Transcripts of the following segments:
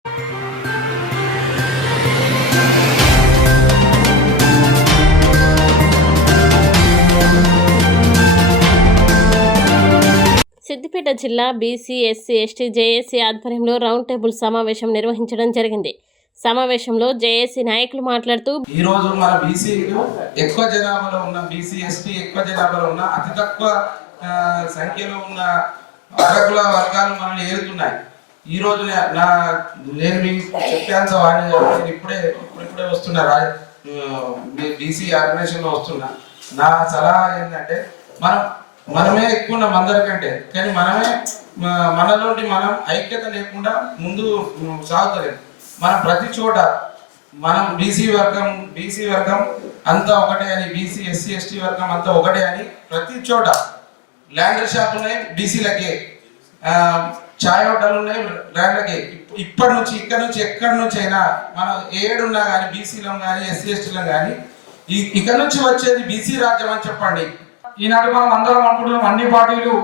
సిద్దిపేట జిల్లా BC SC ST JAC ఆధ్వర్యంలో round table సమావేశం నిర్వహించడం జరిగింది. సమావేశంలో జేఏసీ నాయకులు మాట్లాడుతూ ఈ రోజు మన బీసీలు ఎక్కువ జనాభాలో ఉన్న బీసీ ఎస్టీ ఎక్కువ జనాభాలో ఉన్న అతి తక్కువ సంఖ్యలో ఉన్న అగ్రకుల వర్గాలు మనల్ని ఏరుతున్నాయి. ఈ రోజు నేను మీకు చెప్పాను నేను ఇప్పుడే వస్తున్నా బీసీ ఆర్గనైజేషన్ లో వస్తున్నా. నా సలహా ఏంటంటే మనమే ఎక్కువ ఉన్నాం అందరికంటే, కానీ మనలోని మనం ఐక్యత లేకుండా ముందు సాగుతలేదు. మనం ప్రతి చోట మనం బీసీ వర్గం అంతా ఒకటే అని, బీసీ ఎస్సీ ఎస్టీ వర్గం అంతా ఒకటే అని ప్రతి చోట ల్యాండర్ షాప్ ఉన్నాయి బీసీలకే, ఛాయ్ హోటల్ ఉన్నాయి ల్యాండ్లకే. ఇక్కడ నుంచి ఎక్కడి నుంచి అయినా మనం ఏడున్నా కానీ బీసీలో కానీ ఎస్సీ ఎస్టీలో కానీ ఇక్కడ నుంచి వచ్చేది బీసీ రాజ్యం అని చెప్పండి. ఈనాటి మనం అందరం అనుకుంటున్నాం అన్ని పార్టీలు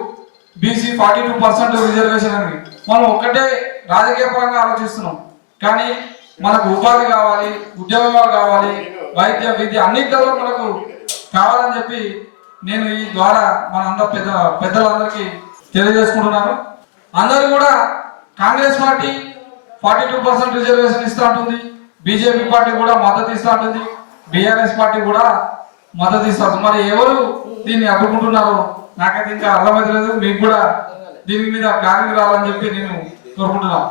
బీసీ 42% రిజర్వేషన్ అని. మనం ఒక్కటే రాజకీయ పరంగా ఆలోచిస్తున్నాం, కానీ మనకు ఉపాధి కావాలి, ఉద్యోగాలు కావాలి, వైద్య విద్య అన్నింటిలో మనకు కావాలని చెప్పి నేను ఈ ద్వారా మన పెద్దలందరికీ తెలియజేసుకుంటున్నాను. అందరూ కూడా కాంగ్రెస్ పార్టీ 42% రిజర్వేషన్ ఇస్తూ ఉంటుంది, బీజేపీ పార్టీ కూడా మద్దతు ఇస్తూ ఉంటుంది, బీఆర్ఎస్ పార్టీ కూడా మద్దతు ఇస్తారు. మరి ఎవరు దీన్ని అడ్డుకుంటున్నారో నాకైతే ఇంకా అర్థమైతే లేదు. మీకు కూడా దీని మీద క్లారిటీ రావాలని చెప్పి నేను కోరుకుంటున్నాను.